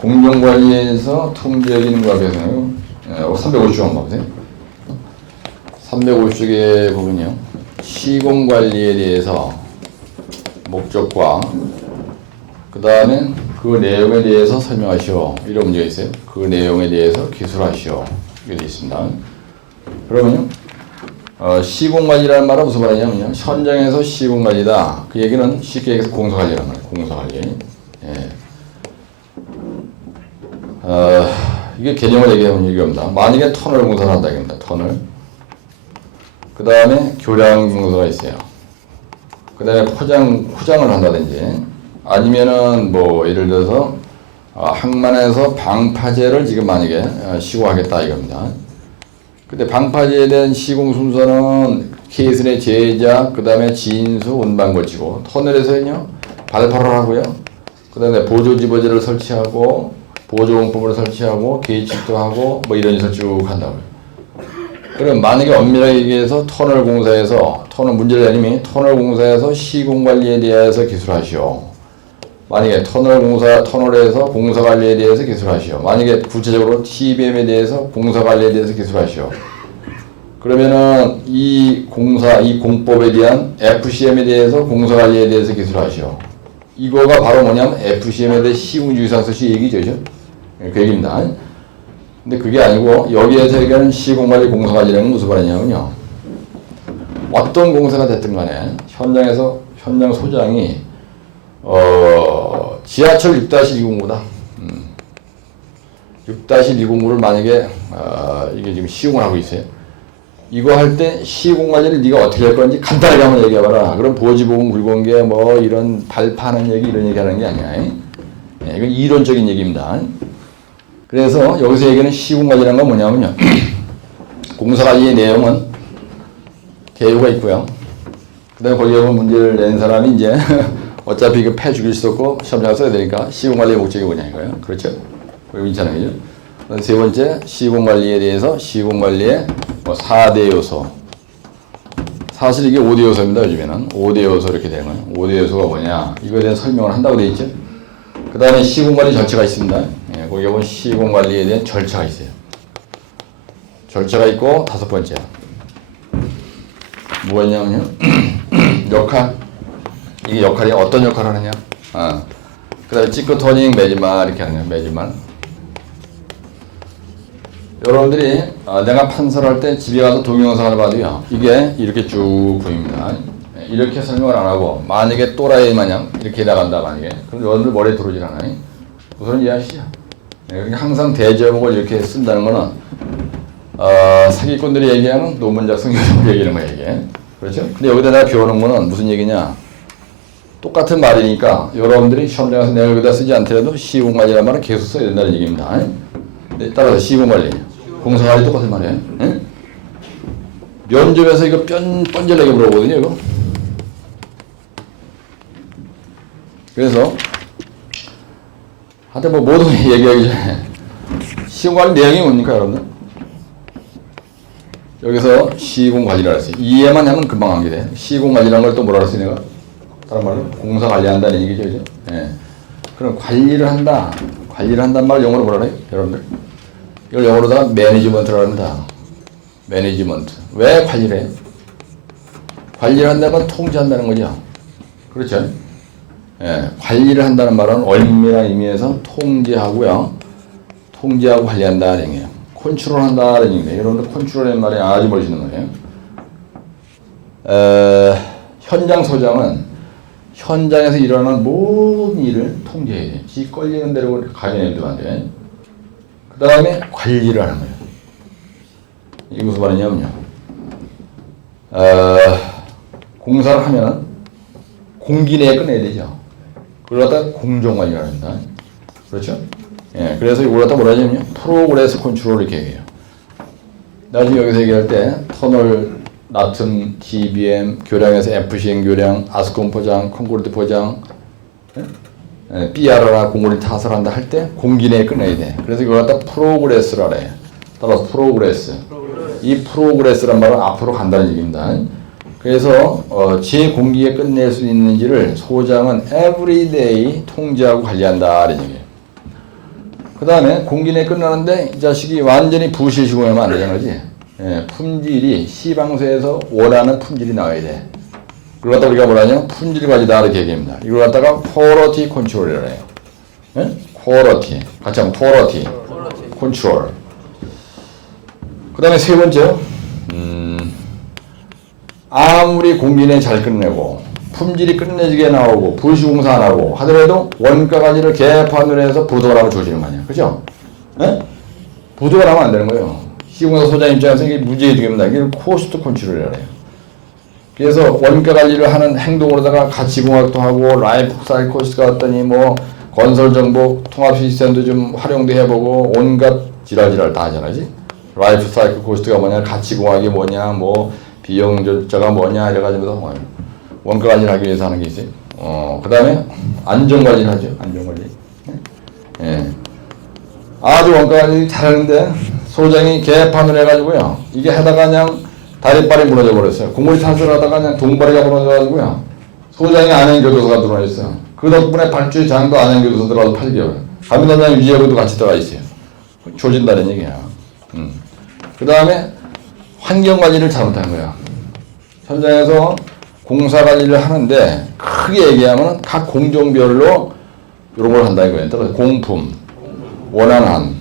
공정관리에서 통제적인 과학에서요. 350쪽 한번 보세요. 350쪽에 보면요. 시공관리에 대해서 목적과 그 다음에 그 내용에 대해서 설명하시오. 이런 문제가 있어요. 그 내용에 대해서 기술하시오. 이게 되어 있습니다. 그러면요. 시공관리라는 말은 무슨 말이냐면요. 현장에서 시공관리다. 그 얘기는 쉽게 얘기해서 공사관리라는 말이에요. 공사관리. 예. 이게 개념을 얘기하면 얘기합니다. 만약에 터널 공사를 한다 이겁니다. 터널. 그 다음에 교량 공사가 있어요. 그 다음에 포장을 한다든지 아니면은 뭐 예를 들어서 항만에서 방파제를 지금 만약에 시공하겠다 이겁니다. 근데 방파제에 대한 시공 순서는 케이슨의 제작, 그 다음에 진수, 운반 걸치고 터널에서는요 발파를 하고요. 그 다음에 보조집어제를 설치하고 보조공법을 설치하고 계획칙도 하고 뭐 이런 짓을 쭉 한다고요. 그럼 만약에 엄밀하게 얘기해서 터널 공사에서 터널 문제를 내리면 터널 공사에서 시공관리에 대해서 기술하시오. 만약에 터널에서 공사관리에 대해서 기술하시오. 만약에 구체적으로 TBM에 대해서 공사관리에 대해서 기술하시오. 그러면은 이 공법에 대한 FCM에 대해서 공사관리에 대해서 기술하시오. 이거가 바로 뭐냐면 FCM에 대해 시공주의사서시 얘기죠. 그 얘기입니다. 근데 그게 아니고 여기에서 얘기하는 시공관리 공사관리라는 무슨 말이냐면요. 어떤 공사가 됐든 간에 현장 소장이 지하철 6-209보다 6-209를 만약에 이게 지금 시공을 하고 있어요. 이거 할 때 시공관리를 네가 어떻게 할 건지 간단하게 한번 얘기해봐라. 그럼 보지보험 굴건게 뭐 이런 발파하는 얘기 이런 얘기 하는 게 아니야. 예, 이건 이론적인 얘기입니다. 그래서 여기서 얘기하는 시공관리라는 건 뭐냐면요. 공사관리의 내용은 개요가 있고요. 그 다음에 거기에 보면 문제를 낸 사람이 이제 어차피 이거 패 죽일 수도 없고 시험장 써야 되니까 시공관리의 목적이 뭐냐 이거예요. 그렇죠? 여기 있잖아요. 그죠? 세 번째 시공관리에 대해서 시공관리의 뭐 4대 요소. 사실 이게 5대 요소입니다. 요즘에는 5대 요소 이렇게 되는 거예요. 5대 요소가 뭐냐 이거에 대한 설명을 한다고 되어 있죠. 그 다음에 시공관리 절차가 있습니다. 예, 거기에 보면 시공관리에 대한 절차가 있어요. 절차가 있고 다섯 번째 뭐가 있냐면요. 역할. 이게 역할이 어떤 역할을 하느냐. 그 다음에 찌끄 토닝 매지만 이렇게 하는 거예요. 매지만. 여러분들이 내가 판서를 할 때 집에 가서 동영상을 봐도요. 이게 이렇게 쭉 보입니다. 이렇게 설명을 안 하고 만약에 또라이 마냥 이렇게 나간다 만약에 그럼 여러분들 머리에 들어오질 않아요. 우선 이해하시죠. 그러니까 항상 대제목을 이렇게 쓴다는 거는 사기꾼들이 얘기하는 논문 작성 요령을 얘기하는 거예요. 이게. 그렇죠? 근데 여기다 내가 배우는 거는 무슨 얘기냐. 똑같은 말이니까 여러분들이 시험장에서 내가 여기다 쓰지 않더라도 시공관리라는 말은 계속 써야 된다는 얘기입니다. 네, 따라서 시공관리, 공사관리 똑같은 말이에요. 네? 면접에서 이거 뻔질나게 물어보거든요. 이거. 그래서 하여튼 뭐 모든 얘기하기 전에 시공관리 내용이 뭡니까 여러분들? 여기서 시공관리라 했어요. 이해만 하면 금방 하게 돼. 시공관리라는 걸 또 뭐라 그랬어요 내가? 다른 말로 공사 관리한다는 얘기죠. 그죠? 예. 그럼 관리를 한다. 관리를 한다는 말 영어로 뭐라 그래요? 여러분들? 이걸 영어로다가 매니지먼트라고 합니다. 매니지먼트. 왜 관리를 해요? 관리를 한다는 건 통제한다는 거죠. 그렇죠? 예. 관리를 한다는 말은 엄밀한 의미에서 통제하고요. 통제하고 관리한다는 얘기예요. 컨트롤 한다는 얘기예요. 여러분들 컨트롤이라는 말이 아주 멋있는 거예요. 현장 소장은 현장에서 일어나는 모든 일을 통제해야 돼. 지 걸리는 대로 가져내면 안 돼. 그 다음에 관리를 하는 거예요. 이게 무슨 말이냐면요. 공사를 하면 공기 내에 끝내야 되죠. 그걸 갖다 공정관리를 합니다. 그렇죠? 예, 그래서 이걸 갖다 뭐라 하냐면요. 프로그레스 컨트롤 이렇게 얘기해요. 나중에 여기서 얘기할 때 터널 나툼, TBM, 교량에서 FCM 교량, 아스콘 포장, 콘크리트 포장, BR나 공고리 타설 한다 할 때 공기 내에 끝내야 돼. 그래서 이걸 갖다 프로그레스라 그래. 따라서 프로그레스. 이 프로그레스란 말은 앞으로 간다는 얘기입니다. 그래서 제 공기에 끝낼 수 있는지를 소장은 everyday 통제하고 관리한다는 얘기예요. 그 다음에 공기내 끝나는데 이 자식이 완전히 부실 시공하면 안 되잖아, 그지? 예, 품질이 시방서에서 원하는 품질이 나와야 돼. 그걸 갖다 우리가 뭐라냐? 품질 관리다 이렇게 얘기합니다. 이걸 갖다가 퀄리티 컨트롤이라 해요. 예? 퀄리티. 같이 하면 퀄리티 컨트롤. 그 다음에 세 번째요. 아무리 공기내 잘 끝내고 품질이 끝내지게 나오고 불시공사 안 하고 하더라도 원가 관리를 개판으로 해서 부도가 나면 조지는 거 아니야. 그죠? 예? 부도가 나면 안 되는 거예요. 시공사 소장 입장에서 이게 무죄해지겠습니다. 이게 코스트 컨트롤이라고 해요. 그래서 원가 관리를 하는 행동으로다가 가치공학도 하고 라이프 사이클 코스트가 왔더니 뭐 건설 정보 통합 시스템도 좀 활용도 해보고 온갖 지랄 다 하잖아, 지 라이프 사이클 코스트가 뭐냐, 가치공학이 뭐냐, 뭐 비용 절차가 뭐냐 이래가지고 원가 관리를 하기 위해서 하는 게 있어요. 그 다음에 안전 관리를 하죠. 안전 관리. 예. 아주 원가 관리 잘하는데 소장이 개판을 해가지고요. 이게 하다가 그냥 다리빨이 무너져 버렸어요. 국물이 탓을 하다가 그냥 동바리가 무너져가지고요. 소장이 안양교도소가 들어와 있어요. 그 덕분에 발주의 장도 안양교도소 들어가서 8개월. 감리단장 유지하고도 같이 들어가 있어요. 조진다는 얘기야. 그 다음에 환경관리를 잘못한 거야. 현장에서 공사관리를 하는데 크게 얘기하면 각 공종별로 이런 걸 한다 이거예요. 따라서 공품, 원활한.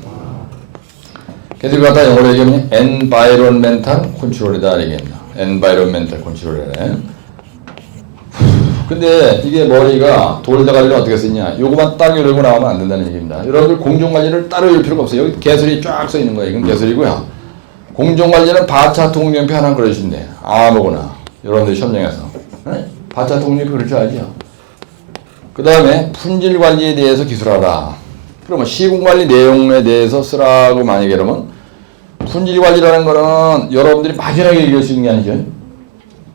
그래서 이거 갖다 영어로 얘기하면 environmental control이다 얘기합니다. environmental control이래. 근데 이게 머리가 돌다 관리를 어떻게 쓰냐. 요거만 딱 이러고 나오면 안 된다는 얘기입니다. 여러분들 공종관리를 따로 할 필요가 없어요. 여기 개설이 쫙 써 있는 거예요. 이건 개설이고요. 공종관리는 바차 통령표 하나 그려주시면 돼요. 아무거나. 여러분들 시험장에서. 네? 바차 통령표 그렇게 알죠. 그 다음에 품질관리에 대해서 기술하라. 그러면 시공관리 내용에 대해서 쓰라고 만약에 그러면 품질관리라는 거는 여러분들이 막연하게 얘기할 수 있는 게 아니죠.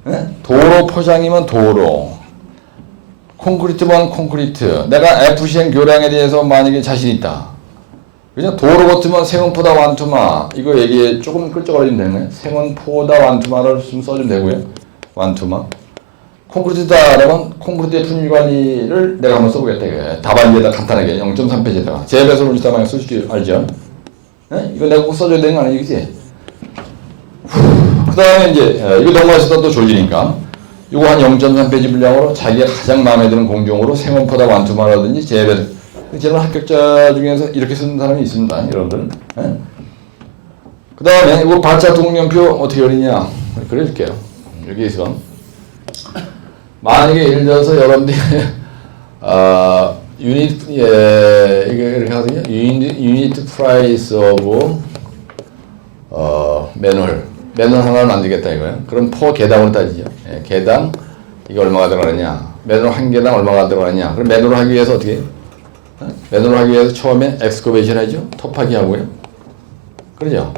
네? 도로 포장이면 도로. 콘크리트면 콘크리트. 내가 FCM 교량에 대해서 만약에 자신 있다. 그죠? 도로 같으면 생원포다 완투마. 이거 얘기 조금 끌적거리면 되는 거예요. 생원포다 완투마를 좀 써주면 되고요. 완투마. 콘크리트다 그러면 콘크리트의 품질관리를 내가 한번 써보겠다. 이거예요. 답안지에다 간단하게 0.3페이지에다가. 제배설 운시다만 쓸 수 알죠? 네? 이거 내가 꼭 써줘야 되는 거 아니에요? 그치? 그 다음에 이제 이거 넘어가시다 또 졸리니까 이거 한 0.3페이지 분량으로 자기가 가장 마음에 드는 공종으로 생원포다 완투마라든지 제배설. 저는 합격자 중에서 이렇게 쓰는 사람이 있습니다. 여러분들. 네? 그 다음에 이거 발자 동령표 어떻게 그리냐 그려줄게요. 여기서 만약에 예를 들어서 여러분들이 유닛 이게 이렇게 하거든요. 유닛 프라이스 오브 매뉴얼 하나를 만들겠다 이거예요. 그럼 퍼 개당으로 따지죠. 예, 개당 이게 얼마가 들어가느냐. 매뉴얼 한 개당 얼마가 들어가느냐. 그럼 매뉴얼 하기 위해서 어떻게 해요? 매뉴얼 하기 위해서 처음에 엑스커베이션 하죠. 터파기 하고요. 그러죠.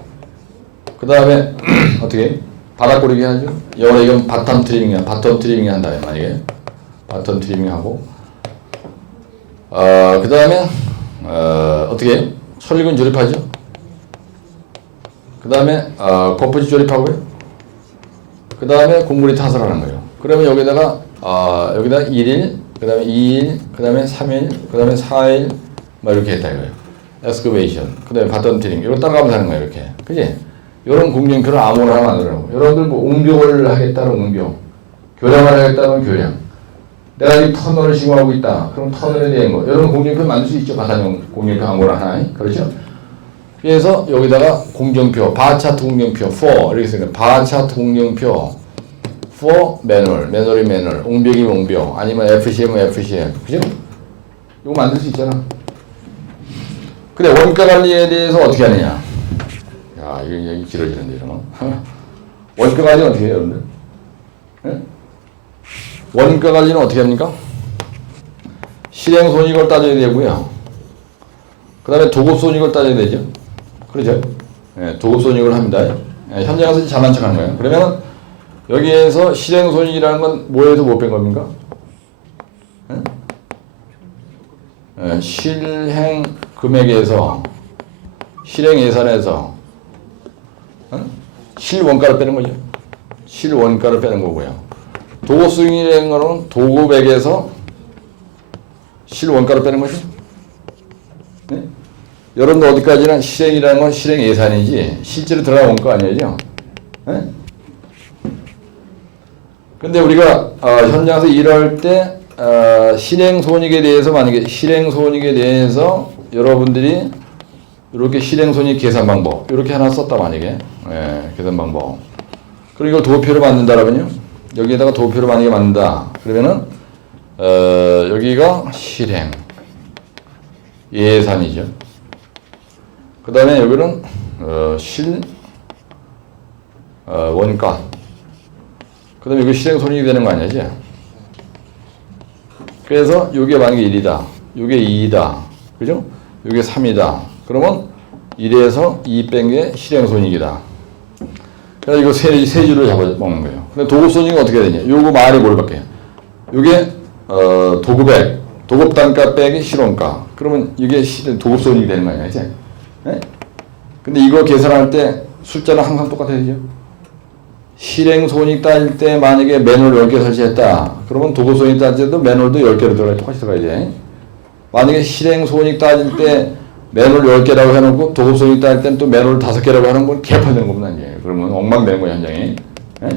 그 다음에 어떻게 바닥 고르기 하죠. 영어로 이건 바텀 트리밍이야. 바텀 트리밍 한다 만약에 바텀 트리밍 하고 그 다음에 어떻게 해요? 설리근 조립하죠. 그 다음에 거푸집 조립하고요. 그 다음에 공구리 타설 하는 거예요. 그러면 여기다가 여기다 1일, 그 다음에 2일, 그 다음에 3일, 그 다음에 4일 막 이렇게 했다 이거예요. 에스크베이션, 그 다음에 바텀 트리밍 이거 따라가면서 하는 거예요. 이렇게 그지? 이런 공정표를 아무나 하나 만들라고. 여러분들 뭐 옹병을 하겠다는 옹병, 교량을 하겠다는 교량. 내가 이 터널을 시공하고 있다. 그럼 터널에 대한 거. 여러분 공정표 만들 수 있죠. 가상용 공정표 아무나 하나. 그렇죠? 그래서 여기다가 공정표, 바차트 공정표, for 이렇게 쓰니까 바차트 공정표, for 매뉴얼, 매뉴얼이 매뉴얼, 옹병이면 옹병, 아니면 FCM은 FCM. 그죠? 이거 만들 수 있잖아. 근데 원가 관리에 대해서 어떻게 하느냐? 야, 이거 얘기 길어지는데, 이런 거. 원가 관리는 어떻게 해요, 여러분들? 네? 원가 관리는 어떻게 합니까? 실행 손익을 따져야 되고요. 그 다음에 도급 손익을 따져야 되죠. 그렇죠? 네, 도급 손익을 합니다. 네, 현장에서 잘난 척 하는 거예요. 그러면 여기에서 실행 손익이라는 건 뭐에서 못 뺀 겁니까? 네? 네, 실행 금액에서, 실행 예산에서 실원가를 빼는 거죠. 실원가를 빼는 거고요. 도급 수익이라는 거는 도급액에서 실원가를 빼는 거죠. 네? 여러분들 어디까지나 실행이라는 건 실행 예산이지 실제로 들어간 원가 아니죠? 예? 근데 우리가 현장에서 일할 때 실행 손익에 대해서 만약에 실행 손익에 대해서 여러분들이 이렇게 실행 손익 계산 방법 이렇게 하나 썼다 만약에 계산 방법 그리고 이걸 도표로 만든다라면요 여기에다가 도표로 만약에 만든다 그러면은 여기가 실행 예산이죠. 그 다음에 여기는 원가 그 다음에 이거 실행 손익이 되는 거 아니지? 그래서 이게 만약에 1이다 이게 2이다 그죠? 이게 3이다 그러면 1에서 2 뺀 게 실행 손익이다. 그래서 이거 세 줄을 잡아먹는 거예요. 근데 도급 손익은 어떻게 되냐? 요거 말이 뭘 바뀌어요? 요게 도급액, 도급 단가 빼기 실원가. 그러면 이게 도급 손익이 되는 거 아니야, 이제? 네? 근데 이거 계산할 때 숫자는 항상 똑같아야 되죠? 실행 손익 따질 때 만약에 매뉴얼 10개 설치했다. 그러면 도급 손익 따질 때도 매뉴얼도 10개로 들어가야 똑같이 들어가야 돼. 만약에 실행 손익 따질 때 매뉴얼 10개라고 해놓고 도급 손익 따질 때는 또 매뉴얼 5개라고 하는 건 개판되는 겁니다, 이제. 그러면 엉망되는 거예요, 현장이. 네?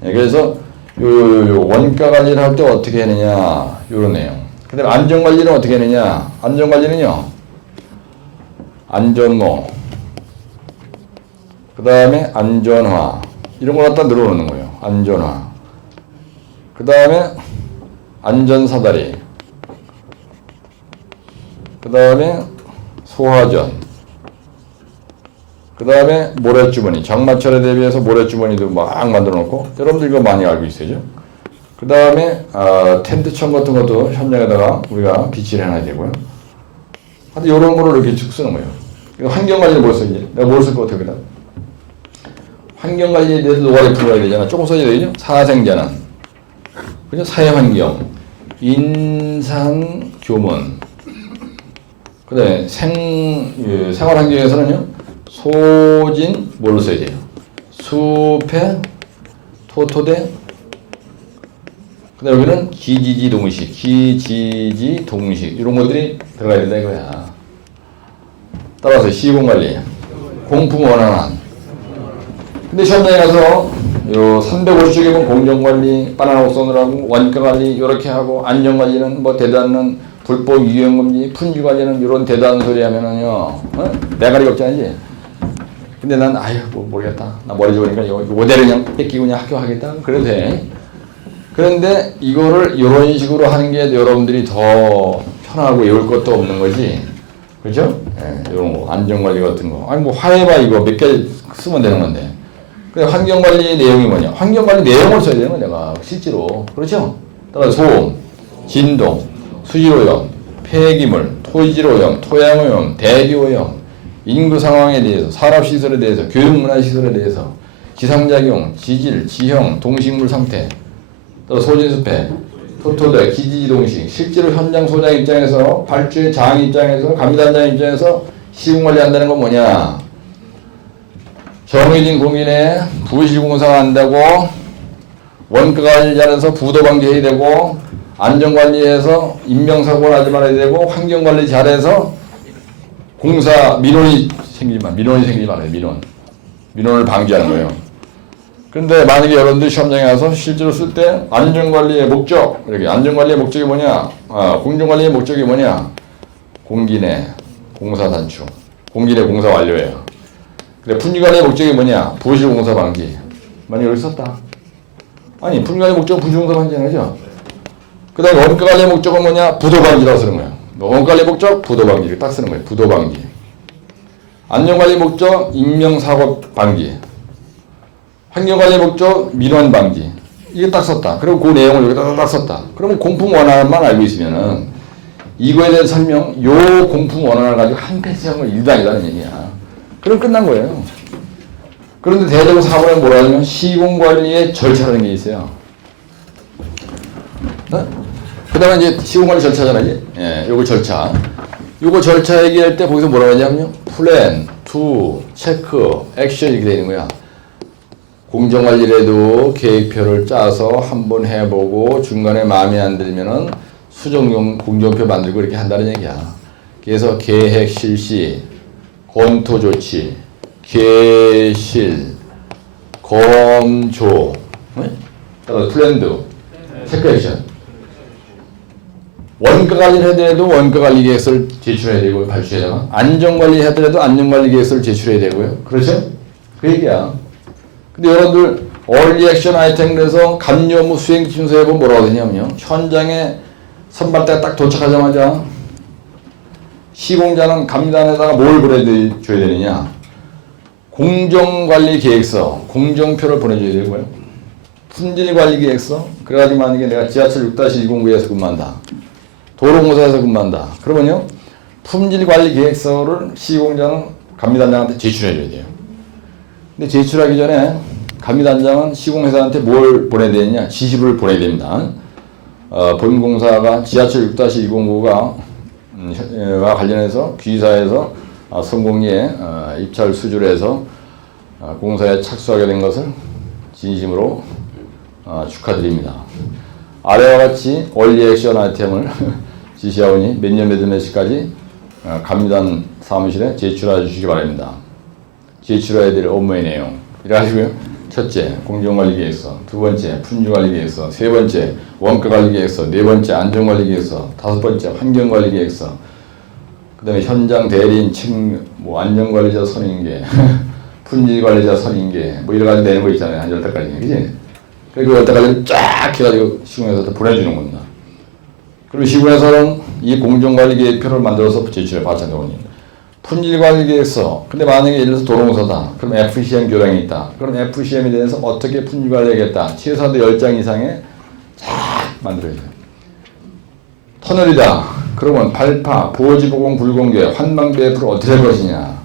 네, 그래서 요 원가 관리를 할 때 어떻게 하느냐, 요런 내용. 그 다음에 안전 관리는 어떻게 하느냐, 안전 관리는요, 안전모, 그 다음에 안전화, 이런 걸 갖다 늘어놓는 거예요. 안전화. 그 다음에 안전사다리. 그 다음에 소화전. 그 다음에 모래주머니. 장마철에 대비해서 모래주머니도 막 만들어 놓고, 여러분들 이거 많이 알고 있어요. 그 다음에 텐트청 같은 것도 현장에다가 우리가 비치를 해놔야 되고요. 하여튼 이런 거를 이렇게 쭉 쓰는 거예요. 환경관리를 뭘 써야지? 내가 뭘 쓸 것 같아, 여기다? 환경관리에 대해서 노가리 풀어야 되잖아. 조금 써야 되죠? 사생자는. 그죠? 사회환경. 인산교문. 그 다음에 생활환경에서는요, 소진, 뭘로 써야 돼요? 수패, 토토대. 그 다음에 여기는 기지지동식, 기지지동식. 이런 것들이 들어가야 된다 이거야. 따라서 시공관리, 공풍원활한. 근데 현장에 가서 요 350쪽이면 공정관리, 바나나 옥선을 하고 원가관리 이렇게 하고 안전관리는 뭐 대단한 불법 유형금지, 품질관리는 이런 대단한 소리 하면은요, 내가리 걱정하지. 근데 난 뭐 모르겠다. 나 머리 좋으니까 이대로 그냥 뺏기고 그냥 학교 하겠다. 그래도 돼. 그런데 이거를 이런 식으로 하는 게 여러분들이 더 편하고 외울 것도 없는 거지. 그죠? 이런 거 안전관리 같은 거. 아니 뭐 화해봐 이거 몇 개 쓰면 되는 건데. 그 환경관리 내용이 뭐냐? 환경관리 내용을 써야 되는 거야, 내가 실제로. 그렇죠? 따라서 소음, 진동, 수질오염, 폐기물, 토지질오염, 토양오염, 대기오염, 인구 상황에 대해서, 산업시설에 대해서, 교육문화시설에 대해서, 기상작용, 지질, 지형, 동식물 상태, 또 소진수패, 토토대, 기지지동식, 실제로 현장 소장 입장에서, 발주의 장 입장에서, 감리단장 입장에서 시공관리 한다는 건 뭐냐? 정해진 공인에 부실공사가 한다고 원가관리 잘해서 부도방지해야 되고 안전관리해서 인명사고 나지 말아야 되고 환경관리 잘해서 공사 민원이 생기지 말아요. 민원을 방지하는 거예요. 근데 만약에 여러분들 시험장에 가서 실제로 쓸 때 안전관리의 목적 이렇게 안전관리의 목적이 뭐냐 공정관리의 목적이 뭐냐 공기내 공사 단축 공기내 공사 완료예요. 그래, 품질관리의 목적이 뭐냐? 부실공사 방지. 만약 여기 썼다. 아니, 품질관리의 목적은 부실공사 방지는 거죠? 그 다음에 원가관리의 목적은 뭐냐? 부도방지라고 쓰는 거야. 원가관리의 목적, 부도방지. 딱 쓰는 거예요. 부도방지. 안전관리의 목적, 인명사고 방지. 환경관리의 목적, 민원 방지. 이게 딱 썼다. 그리고 그 내용을 여기다 딱 썼다. 그러면 공품 원활만 알고 있으면은 이거에 대한 설명, 요 공품 원활을 가지고 한 페이지한 걸 일도 아니다는 얘기야. 그럼 끝난 거예요. 그런데 대대로 4번에 뭐라 하냐면 시공관리의 절차라는 게 있어요. 그 다음에 이제 시공관리 절차잖아요. 예, 요거 절차. 요거 절차 얘기할 때 거기서 뭐라고 하냐면요. 플랜, 투, 체크, 액션 이렇게 되는 거야. 공정관리라도 계획표를 짜서 한번 해보고 중간에 마음에 안 들면은 수정용 공정표 만들고 이렇게 한다는 얘기야. 그래서 계획 실시, 검토 조치, 개실, 검조, 플랜드, 체크 액션. 원가 관리를 해더라도 원가 관리 계획서를 제출해야 되고요. 발주에다가. 안전 관리 해더라도 안전 관리 계획서를 제출해야 되고요. 그렇죠? 그 얘기야. 근데 여러분들 얼리 액션 아이템 그래서 감리 업무 수행 기준서에 보면 뭐라고 되냐면요. 현장에 선발대가 딱 도착하자마자 시공자는 감리단에다가 뭘 보내줘야 되느냐. 공정관리계획서, 공정표를 보내줘야 되고요. 품질관리계획서, 그래가지고 만약에 내가 지하철 6-109에서 근무한다. 도로공사에서 근무한다. 그러면요. 품질관리계획서를 시공자는 감리단장한테 제출해줘야 돼요. 근데 제출하기 전에 감리단장은 시공회사한테 뭘 보내야 되느냐. 지시를 보내야 됩니다. 본공사가 지하철 6-109가 와 관련해서 귀사에서 성공리에 입찰 수주를 해서 공사에 착수하게 된 것을 진심으로 축하드립니다. 아래와 같이 얼리 액션 아이템을 지시하오니 몇 년 몇 시까지 감리단 사무실에 제출해 주시기 바랍니다. 제출해야 될 업무의 내용 이래가지고요. 첫째, 공정관리계획서. 두 번째, 품질관리계획서. 세 번째, 원가관리계획서. 네 번째, 안전관리계획서. 다섯 번째, 환경관리계획서. 그 다음에 현장 대리인 뭐 안전관리자 선임계, 품질관리자 선임계, 뭐 여러 가지 내는 거 있잖아요. 한 10대까지. 그지? 그리고 10대까지 쫙 해가지고 시공회사한테 보내주는 겁니다. 그리고 시공회사는 이 공정관리계획표를 만들어서 제출해 발전자원입니다. 품질관리계획서. 근데 만약에 예를 들어서 도로공사다. 그럼 FCM 교량이 있다. 그럼 FCM에 대해서 어떻게 품질관리하겠다. 최소한 10장 이상의 쫙 만들어야 돼요. 터널이다. 그러면 발파, 보호지보공 불공개, 환방배프를 어떻게 할 것이냐.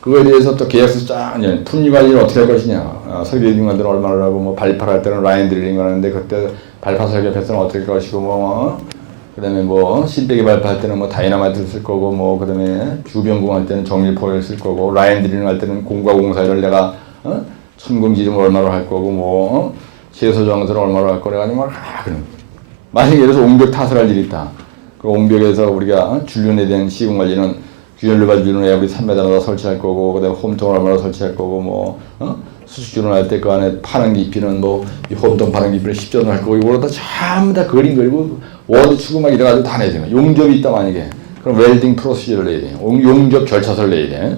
그거에 대해서 또 계획서 쫙, 품질관리를 어떻게 할 것이냐. 설계딩 할 때는 얼마나 하고, 뭐 발파를 할 때는 라인 드릴링 하는데 그때 발파 설계 패턴은 어떻게 할 것이고, 그 다음에 뭐, 실배기 발파할 때는 뭐 다이나마이트를 쓸 거고, 뭐, 그 다음에 주변공 할 때는 정밀포를 쓸 거고, 라인 드릴링 할 때는 공과 공사를 내가, 천공 지름을 얼마로 할 거고, 뭐, 최소 정선을 얼마로 할 거래 가지고, 그럼. 만약에 예를 들어서 옹벽 탓을 할 일이 있다. 그 옹벽에서 우리가 줄눈에 대한 시공 관리는 균열류발 줄눈에 우리 3m마다 설치할 거고, 그 다음에 홈통을 얼마나 설치할 거고, 뭐, 수축줄눈 할 때 그 안에 파는 깊이는 뭐, 이 홈통 파는 깊이는 10전을 할 거고, 이거로 다 전부 다 그림 그리고, 워드 추구막 이래가지고 다 내야 돼요. 용접이 있다, 만약에. 그럼 웰딩 프로시저를 내야 돼요. 용접 절차서를 내야 돼.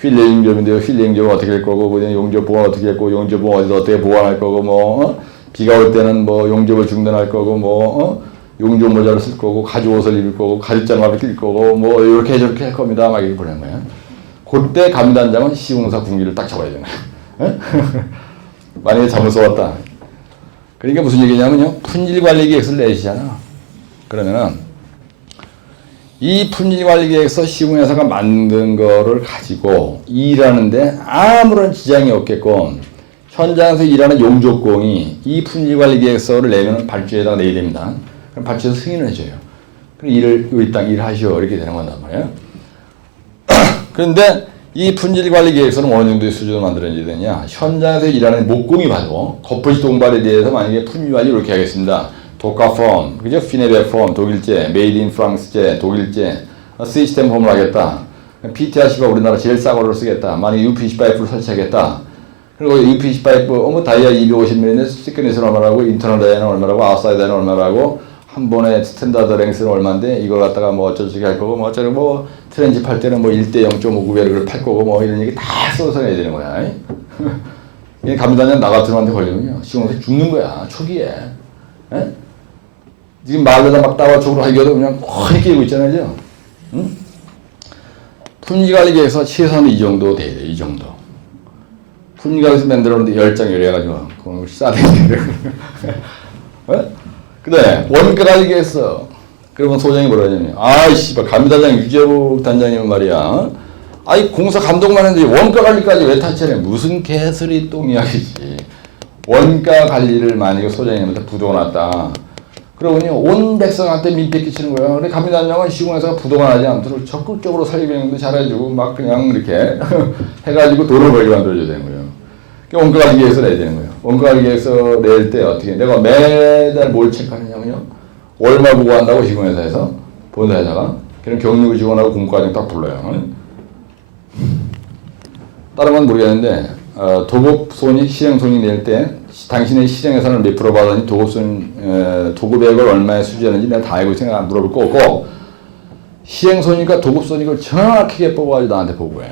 휠레 용접인데요. 휠레 용접은 어떻게 할 거고, 그다음에 용접 보완 어떻게 할 거고, 용접 보완 어디서 어떻게 보완할 거고, 뭐, 비가 올 때는 뭐, 용접을 중단할 거고, 뭐, 용접 모자를 쓸 거고, 가죽 옷을 입을 거고, 가죽장갑을 낄 거고, 뭐, 이렇게 저렇게 할 겁니다. 막 이렇게 보낸 거예요. 그때 감리단장은 시공사 군기를 딱 잡아야 되는 거예요. 만약에 잘못 써왔다. 그러니까 무슨 얘기냐면요. 품질관리계획서를 내시잖아. 그러면은 이 품질관리계획서 시공회사가 만든 거를 가지고 일하는데 아무런 지장이 없게끔 현장에서 일하는 용접공이 이 품질관리계획서를 내면 발주에다가 내야 됩니다. 그럼 발주에서 승인을 해줘요. 그럼 이 땅 일하시오. 이렇게 되는 건단 말이에요. 그런데 이 품질관리계획서는 어느 정도의 수준으로 만들어져야 되냐. 현장에서 일하는 목공이 봐도 겉부지 동발에 대해서 만약에 품질관리 이렇게 하겠습니다. 도카 폼, 그죠? 피네베 폼, 독일제, 메이드 인 프랑스제, 독일제, 시스템 폼을 하겠다. PTRC가 우리나라 제일 싼 거를 쓰겠다. 만약에 UPC 파이프를 설치하겠다. 그리고 UPC 파이프, 다이아 250mm인데 시크니스는 얼마라고, 인터널 다이아는 얼마라고, 아웃사이드 다이아는 얼마라고, 한 번에 스탠다드 랭스는 얼마인데 이걸 갖다가 뭐 어쩌저쩌게 할 거고 뭐 어쩌고 뭐 트렌치 팔 때는 뭐 1대 0.5구베르를 팔 거고 뭐 이런 얘기 다 써서 해야 되는 거야. 이 감리단장 나 같은 한테 걸리면요 시공에서 죽는 거야 초기에. 에? 지금 말로다 막 따와 쪽으로 하기도 그냥 뻔히 끼고 있잖아요. 응? 품질관리계획서 최소한 이 정도 돼야 돼. 이 정도. 품질관리계획서 만들었는데 10장 요리해가지고 그걸 싸대기 그래 원가관리계획서. 그러면 소장이 뭐라 하냐면 아이씨 감리단장 유재복 단장님은 말이야 아이 공사 감독만 했는데 원가관리까지 왜 타치하냐. 무슨 개소리 똥이야기지. 원가관리를 만약에 소장님한테 부도가 났다. 그러더니 온 백성한테 민폐 끼치는 거야. 근데 감리단장은 시공회사가 부도가 나지 않도록 적극적으로 설계비용도 잘해주고 막 그냥 이렇게 해가지고 돈을 벌게 만들어줘야 되는 거예요. 원가관리계획서 내야 되는 거예요. 원가관리계획서 낼 때 어떻게 내가 매달 뭘 체크하느냐면요. 얼마 보고한다고 시공회사에서 본사에다가 그럼 경력을 지원하고 공과정 딱 불러요. 다른 건 모르겠는데 도급손익 실행손익 낼 때 당신의 실행 예산을 몇 프로 받았니 도급액을 얼마에 수지하는지 내가 다 알고 생각 안 물어볼 거고 실행손익과 도급손익을 정확하게 뽑아가지고 나한테 보고해.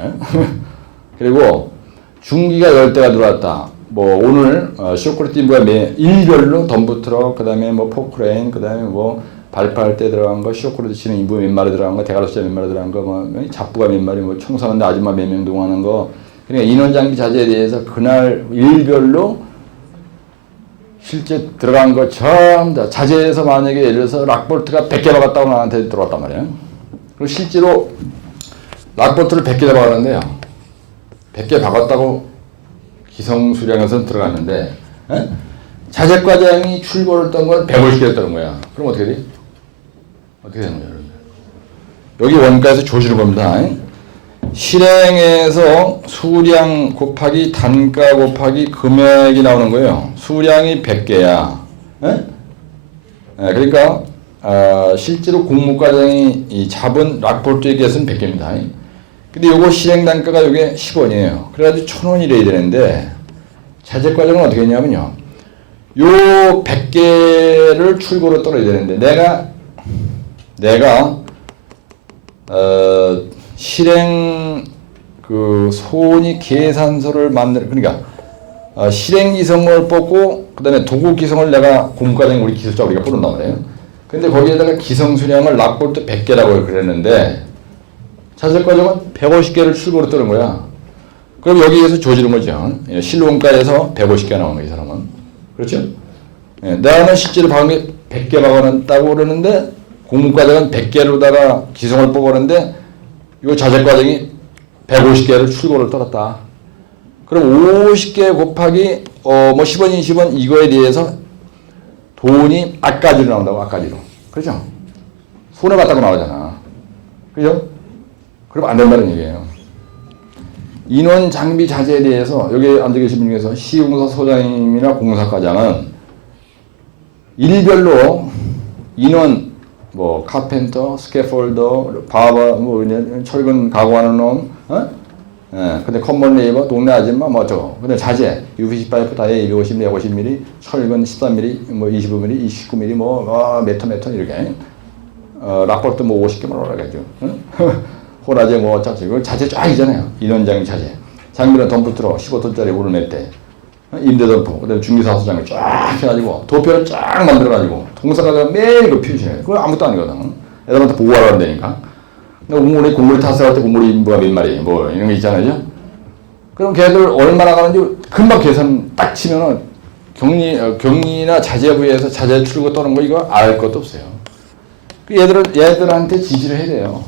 그리고 중기가 10대가 들어왔다. 뭐 오늘 쇼크레트 인부가 일별로 덤프트럭, 그 다음에 뭐 포크레인, 그 다음에 뭐 발파할 때 들어간 거, 쇼크레트 치는 인부 몇 마리 들어간 거, 대가로 숫자 몇 마리 들어간 거, 뭐 잡부가 몇 마리, 뭐 청소하는데 아줌마 몇 명 동하는 거. 그러니까 인원 장비 자재에 대해서 그날 일별로 실제 들어간 거 전부 다 자재에서 만약에 예를 들어서 락볼트가 100개 박았다고 나한테 들어왔단 말이에요. 그리고 실제로 락볼트를 100개 박았는데요. 100개 박았다고 기성수량에서 들어갔는데 자재과장이 출고를 했던 건 150개 했다는 거야. 그럼 어떻게 돼? 어떻게 되는 거야? 여기 원가에서 조지는 겁니다. 실행에서 수량 곱하기 단가 곱하기 금액이 나오는 거예요. 수량이 100개야. 그러니까 실제로 공무과장이 잡은 락볼트의 개수는 100개입니다. 근데 요거 실행 단가가 요게 10원이에요. 그래가지고 1000원이래야 되는데 자재과정은 어떻게 했냐면요. 요 100개를 출고로 떨어야 되는데 내가 실행 그 손익 계산서를 그러니까 실행 기성을 뽑고 그다음에 도구 기성을 내가 공과장 우리 기술자 우리가 뽑는단 말이에요. 근데 거기에다가 기성 수량을 락볼트 100개라고 그랬는데 자재과정은 150개를 출고로 뜨는 거야. 그럼 여기에서 조지는 거죠. 실원가에서 150개 나오는 거야, 이 사람은. 그렇죠? 나는 실제로 방금 100개 박아놨다고 그러는데 공문과정은 100개로다가 기성을 뽑았는데 이 자재과정이 150개를 출고를 떨었다. 그럼 50개 곱하기 뭐 10원, 20원 이거에 대해서 돈이 앞가지로 나온다고, 앞가지로. 그렇죠? 손해 봤다고 나오잖아. 그죠? 그럼 안 된다는 얘기예요. 인원 장비 자재에 대해서 여기 앉아 계신 분 중에서 시공사 소장님이나 공사과장은 일별로 인원 뭐 카펜터, 스캐폴더, 바버, 뭐 철근 가공하는 놈, 근데 컨먼 레이버, 동네 아줌마 뭐 저거. 근데 자재 UPC 파이프 다이에 250mm, 150mm, 철근 13mm, 뭐 25mm, 29mm, 뭐 메터 이렇게. 락볼트 뭐 50개만 올라가죠. 호라제 뭐 어쩌고 이거 자재 쫙이잖아요. 인원장비 자재. 장비는 덤프트럭 15톤짜리 오를 몇 대. 임대덤프, 그다음에 중기사수장을 쫙 해가지고 도표를 쫙 만들어가지고 동사가 매일 그 표시해. 그거 아무것도 아니거든. 애들한테 보고하러 한다니까. 근데 공무리 탔을 때 공무리 인부가 몇 마리 뭐 이런 거 있잖아요. 그럼 걔들 얼마나 가는지 금방 계산 딱 치면은 경리나 자재부에서 자재 출고 떠는 거 이거 알 것도 없어요. 그 얘들한테 지시를 해야 돼요.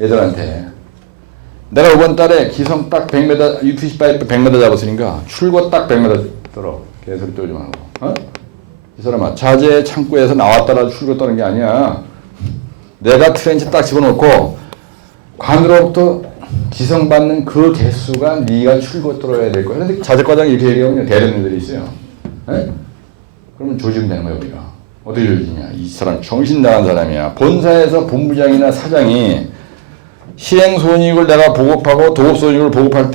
얘들한테. 내가 이번 달에 기성 딱 100m, UPC 파이프 100m 잡았으니까 출고 딱 100m 떨어. 개소리 떠지 말고. 이 사람아, 자재 창고에서 나왔다라 출고 떠는 게 아니야. 내가 트렌치 딱 집어넣고 관으로부터 기성받는 그 개수가 네가 출고 떨어야 될 거야. 근데 자재과장이 이렇게 얘기하면 대리인들이 있어요. 그러면 조지면 되는 거야, 우리가. 어떻게 조지냐. 이 사람 정신 나간 사람이야. 본사에서 본부장이나 사장이 실행손익을 내가 보급하고 도급손익을 보고할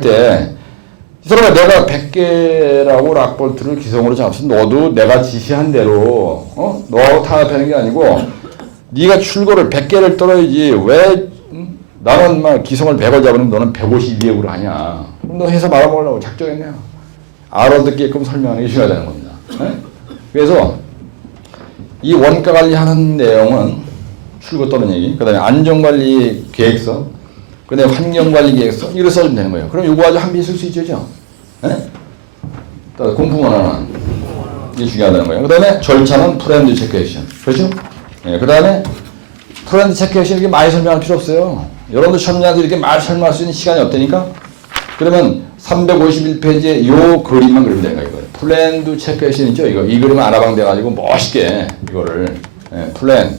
때 이 사람아 내가 100개라고 락볼트를 기성으로 잡았어. 너도 내가 지시한 대로 너하고 타협하는 게 아니고 네가 출고를 100개를 떨어야지 왜 나는 막 기성을 100을 잡았는데 너는 152억으로 하냐. 그럼 너 회사 말아먹으려고 작정했네요. 알아듣게끔 설명하는 게 중요하다는 겁니다. 그래서 이 원가 관리하는 내용은 출고 떠는 얘기, 그 다음에 안전관리 계획서, 그 다음에 환경관리 계획서, 이걸 써주면 되는 거예요. 그럼 이거 가지고 한 비 쓸 수 있죠? 공품원화는 이게 중요하다는 거예요. 그 다음에 절차는 프렌드 체크 액션. 그렇죠? 그 다음에 프렌드 체크 액션 이렇게 많이 설명할 필요 없어요. 여러분들 참여자들 이렇게 많이 설명할 수 있는 시간이 없다니까? 그러면 351페이지에 요 그림만 그리면 되는 거예요. 플랜드 체크 액션 있죠? 이 그림을 아나방돼가지고 멋있게 이거를 플랜,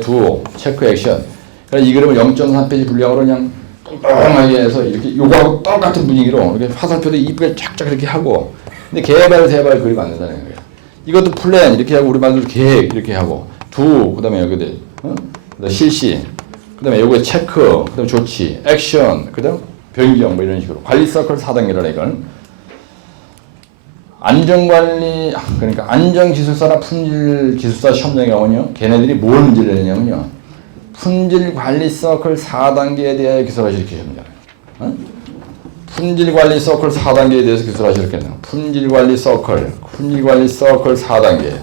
두 체크 액션. 그래서 이 그림을 0.3페이지 분량으로 그냥 똥똥하게 해서 이렇게 요거하고 똑같은 분위기로 이렇게 화살표도 이쁘게 쫙쫙 이렇게 하고. 근데 개발 세발 그리면 안 된다는 거예요. 이것도 플랜 이렇게 하고 우리 말로 계획 이렇게 하고 그다음에 여기들 그다음에 실시, 그다음에 요거 체크, 그다음에 조치, 액션, 그다음 변경 뭐 이런 식으로 관리 서클 4단계라 이건. 안전관리 그러니까 안전기술사나 품질기술사 시험장에 가면요. 걔네들이 뭘 문제를 내냐면요. 품질관리 서클 4단계에 대해 기술하시 이렇게 시험장. 어? 품질관리 서클 4단계에 대해서 기술하시 이렇게 해요. 품질관리 서클 4단계.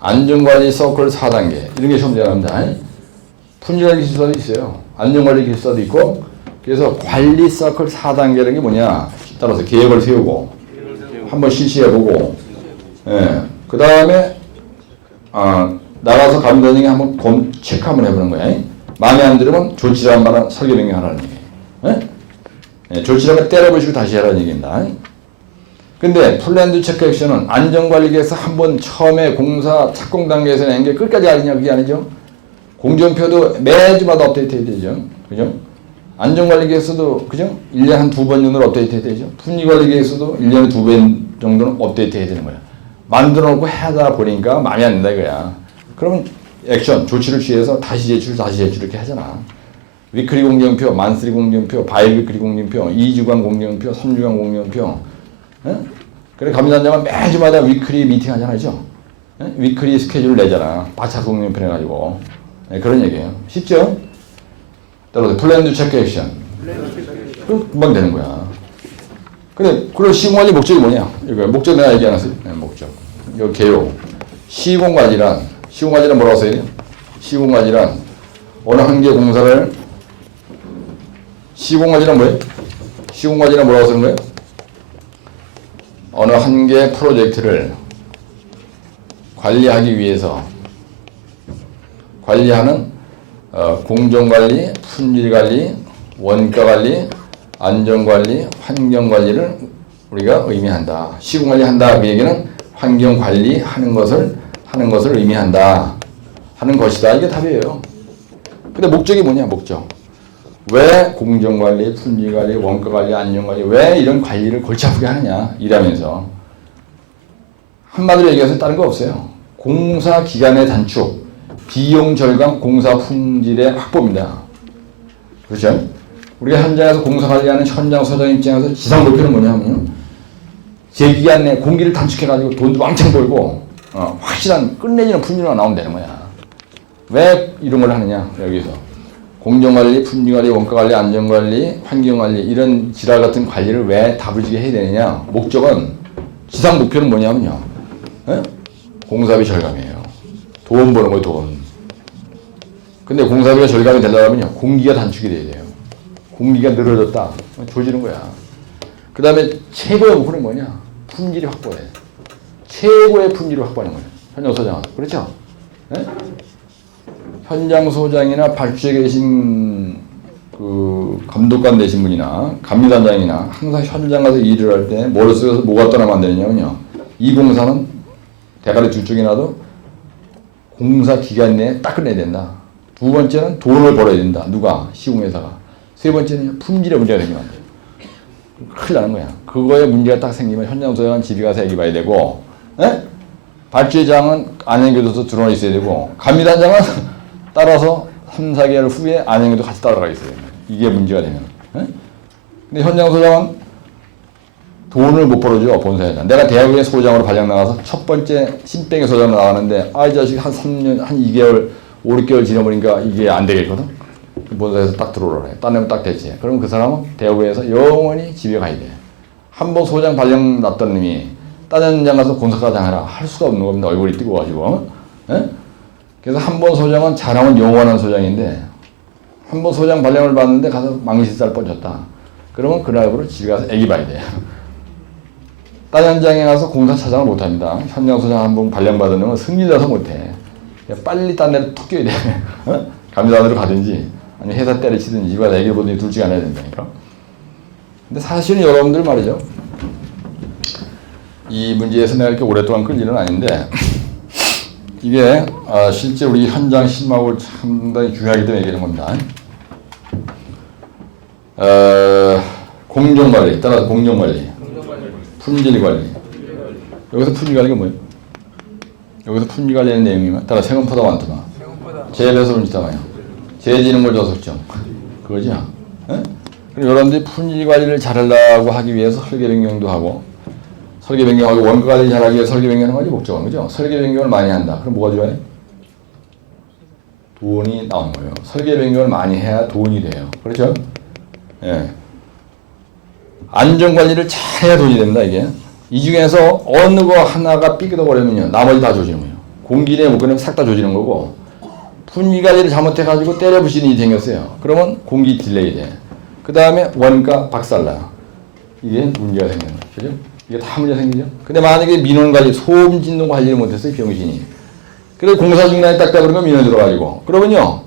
안전관리 서클 4단계 이런 게 시험장에 나옵니다. 품질관리 기술사도 있어요. 안전관리 기술사도 있고 그래서 관리 서클 4단계라는 게 뭐냐. 따라서 계획을 세우고 한번 실시해보고, 예. 그 다음에, 나가서 감독님이 한번 체크 한번 해보는 거야. 마음에 안 들으면 조치를 한번 설계 변경하라는 얘기예요. 예? 예, 조치를 한번 때려보시고 다시 하라는 얘기입니다. 근데 플랜드 체크 액션은 안전관리계에서 한번 처음에 공사 착공 단계에서 낸 게 끝까지 아니냐, 그게 아니죠. 공정표도 매주마다 업데이트 해야 되죠. 그죠? 안전관리계에서도 그죠? 1년에 한 2번 정도는 업데이트 해야 되죠. 품질관리계에서도 1년에 2번 정도는 업데이트 해야 되는 거야. 만들어 놓고 하다 보니까 마음에 안 든다 이거야. 그러면 액션, 조치를 취해서 다시 제출 이렇게 하잖아. 위클리 공정표, 만스리 공정표, 바이위클리 공정표, 2주간 공정표, 3주간 공정표. 예? 그래 감사장은 매주마다 위클리 미팅 하잖아, 그죠? 예? 위클리 스케줄 내잖아. 바차 공정표 해가지고. 예, 그런 얘기예요. 쉽죠? 따라서 플랜드 체크 액션. 그럼 금방 되는 거야. 근데 그런 시공관리 목적이 뭐냐? 이거 목적 내가 얘기하는 목적. 이거 개요. 시공관리란 뭐라고 써야 돼요? 시공관리란 어느 한 개 공사를 시공관리란 뭐예요? 시공관리란 뭐라고 쓰는 거예요? 어느 한 개 프로젝트를 관리하기 위해서 관리하는 공정관리, 품질관리, 원가관리, 안전관리, 환경관리를 우리가 의미한다. 시공관리 한다. 그 얘기는 환경관리 하는 것을 의미한다. 하는 것이다. 이게 답이에요. 근데 목적이 뭐냐, 목적. 왜 공정관리, 품질관리, 원가관리, 안전관리, 왜 이런 관리를 골치 아프게 하느냐, 일하면서. 한마디로 얘기해서 다른 거 없어요. 공사 기간의 단축, 비용 절감, 공사 품질의 확보입니다. 그렇죠? 우리가 현장에서 공사 관리하는 현장 소장 입장에서 지상 목표는 뭐냐면요. 제 기간 내에 공기를 단축해가지고 돈도 왕창 벌고, 확실한 끝내주는 품질만 나오면 되는 거야. 왜 이런 걸 하느냐, 여기서. 공정관리, 품질관리, 원가관리, 안전관리, 환경관리, 이런 지랄 같은 관리를 왜 다부지게 해야 되느냐. 목적은, 지상 목표는 뭐냐면요. 에? 공사비 절감이에요. 돈 버는 거예요, 돈. 근데 공사비가 절감이 되려면요, 공기가 단축이 돼야 돼요. 공기가 늘어졌다. 조지는 거야. 그 다음에 최고의 목표는 뭐냐? 품질이 확보해. 최고의 품질을 확보하는 거예요. 현장 소장은. 그렇죠? 네? 현장 소장이나 발주에 계신 그 감독관 되신 분이나 감리단장이나 항상 현장 가서 일을 할 때 머릿속에서 뭐가 떠나면 안 되느냐면요. 이 공사는 대가리 두 쪽이 나도 공사 기간 내에 딱 끝내야 된다. 두 번째는 돈을 벌어야 된다. 누가? 시공회사가. 세 번째는 품질의 문제가 생기면 안 돼. 큰일 나는 거야. 그거에 문제가 딱 생기면 현장 소장은 집에 가서 얘기 봐야 되고, 에? 발주회장은 안행교도소 들어와 있어야 되고, 감리단장은 따라서 3, 4개월 후에 안행교도 같이 따라가 있어야 돼. 이게 문제가 되면. 에? 근데 현장 소장은 돈을 못 벌어줘, 본사에다. 내가 대학의 소장으로 발령 나가서 첫 번째 신병의 소장으로 나가는데, 이 자식 한 3년, 한 2개월, 5, 6개월 지나보니까 이게 안 되겠거든? 본사에서 딱 들어오라 해. 따내면 딱 됐지. 그럼 그 사람은 대구에서 영원히 집에 가야 돼. 한 번 소장 발령 났던 놈이 다른 현장 가서 공사과장 하라. 할 수가 없는 겁니다. 얼굴이 뜨거워가지고. 에? 그래서 한 번 소장은 잘하면 영원한 소장인데, 한 번 소장 발령을 받는데 가서 망신살 뻗쳤다. 그러면 그날부로 집에 가서 애기 봐야 돼. 다른 현장에 가서 공사 차장을 못 합니다. 현장 소장 한 번 발령 받은 놈은 승리나서 못 해. 빨리 딴 데로 툭 껴야 돼. 어? 감사원으로 가든지, 아니 회사 때려치든지, 집에 가서 애기 보든지 둘 중에 하나 해야 된다니까. 근데 사실은 여러분들 말이죠. 이 문제에서 내가 이렇게 오랫동안 끌 일은 아닌데, 이게 실제 우리 현장 실무하고 상당히 중요하기 때문에 얘기하는 겁니다. 공정관리, 따라서 공정관리, 품질관리. 여기서 품질관리가 뭐예요? 여기서 품질관리하는 내용이면 따라 세금포다 많더만. 재배설은 있잖아요. 재지는 걸 저속정. 그거죠. 에? 그럼 여러분들이 품질 관리를 잘하려고 하기 위해서 설계 변경도 하고, 설계 변경하고 원가 관리를 잘하기 위해서 설계 변경하는 거지 목적은, 그죠? 설계 변경을 많이 한다. 그럼 뭐가 좋아요? 돈이 나오는 거예요. 설계 변경을 많이 해야 돈이 돼요. 그렇죠? 예. 안전 관리를 잘해야 돈이 됩니다, 이게. 이 중에서 어느 거 하나가 삐끗어버리면요, 나머지 다 조지는 거예요. 공기내 못 끊으면 싹 다 조지는 거고, 분위 관리를 잘못해가지고 때려 부시는 일이 생겼어요. 그러면 공기 딜레이 돼. 그 다음에 원가 박살나. 이게 문제가 생기는 거죠. 그죠? 이게 다 문제 생기죠. 근데 만약에 민원 관리, 소음 진동 관리를 못했어요, 병신이. 그래서 공사 중간에 딱 잡으면 민원 들어가지고. 그러면요,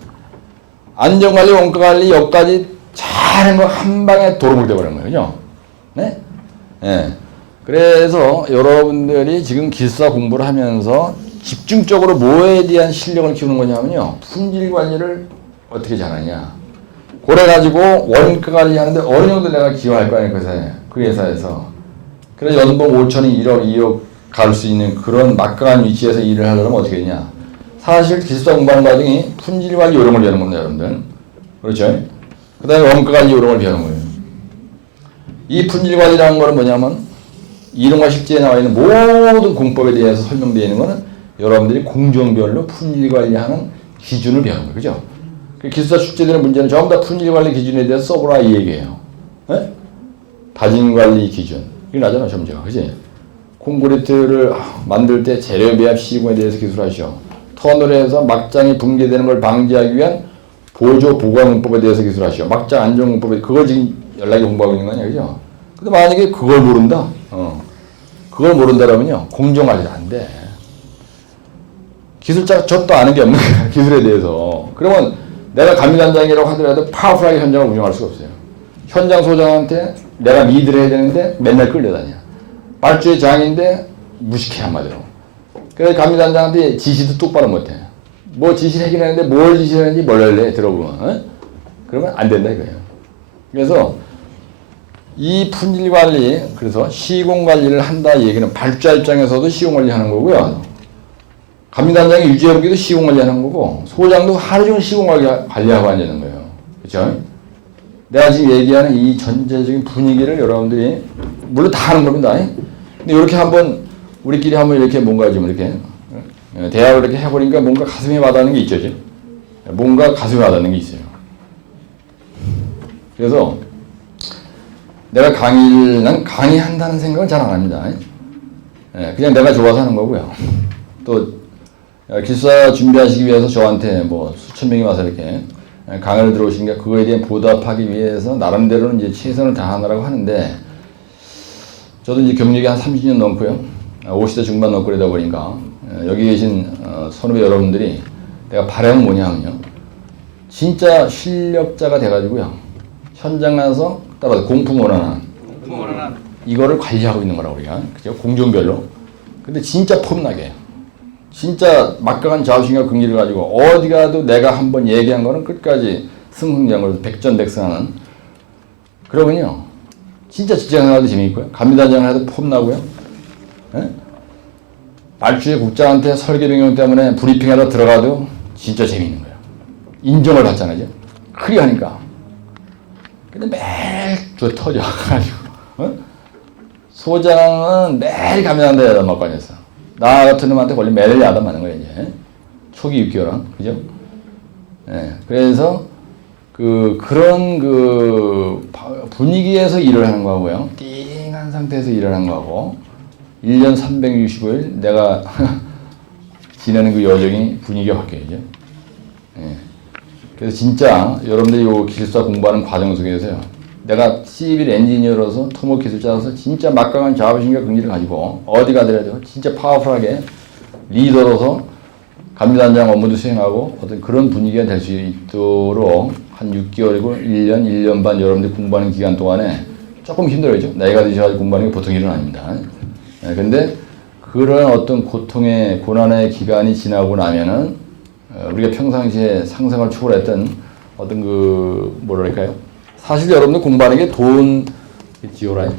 안전 관리, 원가 관리, 여기까지 잘한 거 한 방에 도루묵 돼버리는 거예요. 그죠? 네? 예. 그래서 여러분들이 지금 기술사 공부를 하면서 집중적으로 뭐에 대한 실력을 키우는 거냐면요, 품질 관리를 어떻게 잘하냐. 그래가지고 원가 관리하는데 어느 정도 내가 기여할 거 아니에요, 그 회사에서. 그래서 연봉 5천이 1억, 2억 갈 수 있는 그런 막강한 위치에서 일을 하려면 어떻게 되냐. 사실 기술사 공부하는 과정이 품질 관리 요령을 배우는 겁니다, 여러분들. 그렇죠? 그 다음에 원가 관리 요령을 배우는 거예요. 이 품질 관리라는 거는 뭐냐면, 이론과 실제에 나와 있는 모든 공법에 대해서 설명되어 있는 거는 여러분들이 공정별로 품질 관리하는 기준을 배우는 거예요. 그죠? 기술사 출제되는 문제는 전부 다 품질 관리 기준에 대해서 써보라 이 얘기예요. 네? 다진 관리 기준. 이거 나잖아, 점제가. 그지? 콘크리트를 만들 때 재료 배합 시공에 대해서 기술하시오. 터널에서 막장이 붕괴되는 걸 방지하기 위한 보조 보관 공법에 대해서 기술하시오. 막장 안전 공법에, 그걸 지금 연락이 공부하고 있는 거 아니야, 그죠? 근데 만약에 그걸 모른다? 그걸 모른다라면요, 공정관리가 안 돼. 기술자 저도 아는 게 없는 거야, 기술에 대해서. 그러면 내가 감리단장이라고 하더라도 파워풀하게 현장을 운영할 수가 없어요. 현장 소장한테 내가 리드를 해야 되는데 맨날 끌려다녀. 발주의 장인데 무식해, 한마디로. 그래서 감리단장한테 지시도 똑바로 못해. 뭐 지시를 하긴 하는데 뭘 지시하는지 몰래 들어보면, 그러면 안 된다 이거예요. 그래서 이 품질 관리, 그래서 시공 관리를 한다 얘기는 발주자 입장에서도 시공 관리하는 거고요. 감리단장이 유지업기도 시공 관리하는 거고, 소장도 하루 종일 시공 관리하고 앉는 거예요. 그렇죠? 내가 지금 얘기하는 이 전체적인 분위기를 여러분들이 물론 다 하는 겁니다. 근데 이렇게 한번 우리끼리 한번 이렇게 뭔가 좀 이렇게 대화를 이렇게 해보니까 뭔가 가슴에 와닿는 게 있죠. 뭔가 가슴에 와닿는 게 있어요. 그래서 내가 난 강의한다는 생각은 잘 안 합니다. 그냥 내가 좋아서 하는 거고요. 또 기술사 준비하시기 위해서 저한테 뭐 수천 명이 와서 이렇게 강의를 들어오시니까 그거에 대한 보답하기 위해서 나름대로는 이제 최선을 다하느라고 하는데, 저도 이제 경력이 한 30년 넘고요. 50대 중반 넘고 그러다 보니까 여기 계신 선후배 여러분들이 내가 바람은 뭐냐면요, 진짜 실력자가 돼가지고요, 현장 가서 따라서 공품원화나 이거를 관리하고 있는 거라고 우리가, 그죠? 공정별로. 근데 진짜 폼나게, 진짜 막강한 자부심과 긍지를 가지고 어디 가도 내가 한번 얘기한 거는 끝까지 승승장구해서 백전백승하는. 그러면요, 진짜 직장생활도 재미있고요, 감리단장을 해도 폼나고요, 발주의 국장한테 설계 변경 때문에 브리핑하러 들어가도 진짜 재미있는 거예요. 인정을 받잖아요. 클리어하니까. 근데 매일 터져가지고, 소장은 매일 감리단장 야단 맞고 다녔어. 나 같은 놈한테 걸리면 매일 야단 맞는 거예요, 이제. 초기 6개월은. 그죠? 예. 그래서, 그런 분위기에서 일을 하는 거고요. 띵한 상태에서 일을 하는 거고, 1년 365일 내가 지내는 그 여정이 분위기가 바뀌어야죠. 예. 그래서 진짜 여러분들이 요 기술사 공부하는 과정 속에서요, 내가 시빌 엔지니어로서 토목 기술자로서 진짜 막강한 자부심과 긍지를 가지고 어디 가더라도 진짜 파워풀하게 리더로서 감리단장 업무도 수행하고 어떤 그런 분위기가 될 수 있도록 한 6개월이고 1년, 1년 반 여러분들이 공부하는 기간 동안에 조금 힘들어요. 나이가 드셔가지고 공부하는 게 보통 일은 아닙니다. 근데 그런 어떤 고통의, 고난의 기간이 지나고 나면은 우리가 평상시에 상상을 초월했던 어떤 뭐랄까요? 사실 여러분들 공부하는 게 돈, 지오라이.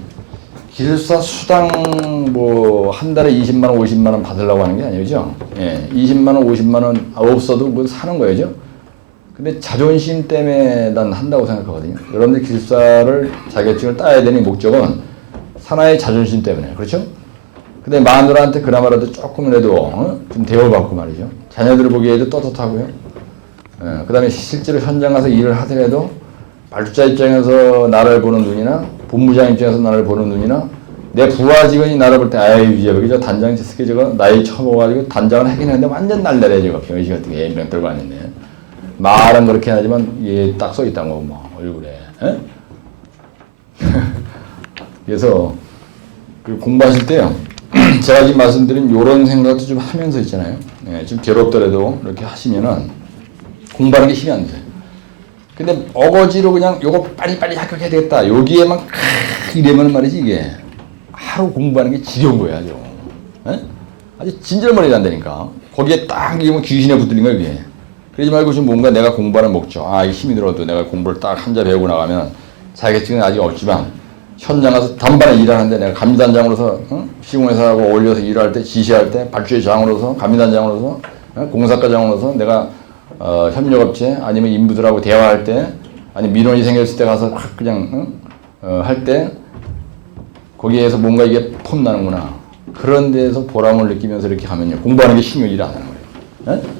기술사 수당 한 달에 20만 원, 50만 원 받으려고 하는 게 아니죠. 예, 20만 원, 50만 원 없어도 뭐 사는 거죠. 근데 자존심 때문에 난 한다고 생각하거든요. 여러분들 기숙사를 자격증을 따야 되는 목적은 사나의 자존심 때문에, 그렇죠? 근데 마누라한테 그나마라도 조금이라도 좀 대우받고 말이죠. 자녀들 보기에도 떳떳하고요. 그 다음에 실제로 현장 가서 일을 하더라도 발주자 입장에서 나를 보는 눈이나 본부장 입장에서 나를 보는 눈이나 내 부하 직원이 나를 볼 때 아유 이제 저 단장 스키 저거 나이 처먹어가지고 단장을 하긴 했는데 완전 날라래 저거 병신 같은 게 예민병 들고 왔는데 말은 그렇게 하지만 얘 딱 써있다는 거고 뭐 얼굴에. 그래서 그 공부하실 때요. 제가 지금 말씀드린 요런 생각도 좀 하면서 있잖아요. 좀 괴롭더라도 이렇게 하시면은 공부하는 게 힘이 안 돼요. 근데 어거지로 그냥 요거 빨리빨리 합격해야 되겠다. 여기에만 이러면 말이지 이게 하루 공부하는 게 지겨운 거야 아주. 아주 진절머리 난다니까. 거기에 딱 이러면 귀신에 붙들린 거야 이게. 그러지 말고 좀 뭔가 내가 공부하는 목적. 이 힘이 들어도 내가 공부를 딱 한자 배우고 나가면 자격증은 아직 없지만 현장 가서 단반에 일하는데 내가 감리단장으로서 시공회사하고 어울려서 일할 때 지시할 때 발주회장으로서 감리단장으로서 공사과장으로서 내가 협력업체 아니면 인부들하고 대화할 때 아니 민원이 생겼을 때 가서 그냥 할 때 거기에서 뭔가 이게 폼나는구나 그런 데에서 보람을 느끼면서 이렇게 하면요 공부하는 게 신경이 안 나는 거예요.